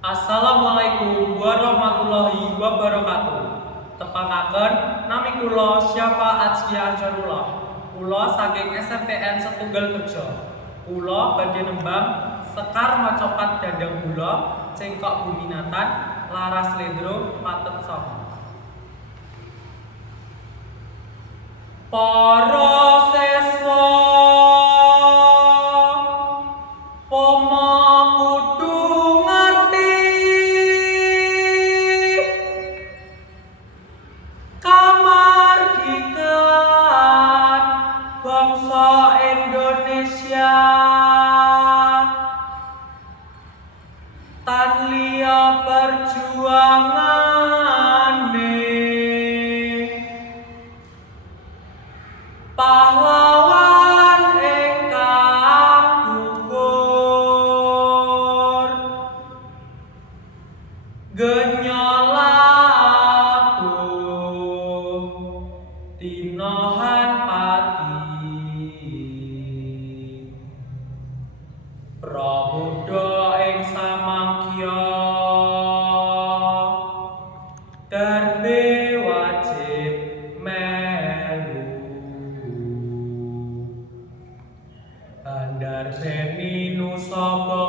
Assalamualaikum warahmatullahi wabarakatuh. Tepangaken nami kula Syafa Atskia Jarullah. Kula saking SMPN Setunggal Kerja. Kula badhe nembang Sekar Macopat Dandang Gula Cengkok Buminatan Laras Lendro Patet Songo. Para seswa pomo kudu ngerti kamardikan bangsa Indonesia tan liya perjuangane pahlawan ingkang gugur genyolaku tinohan pati pramuda ing samangkya darbe wajib melu andar seni nusaba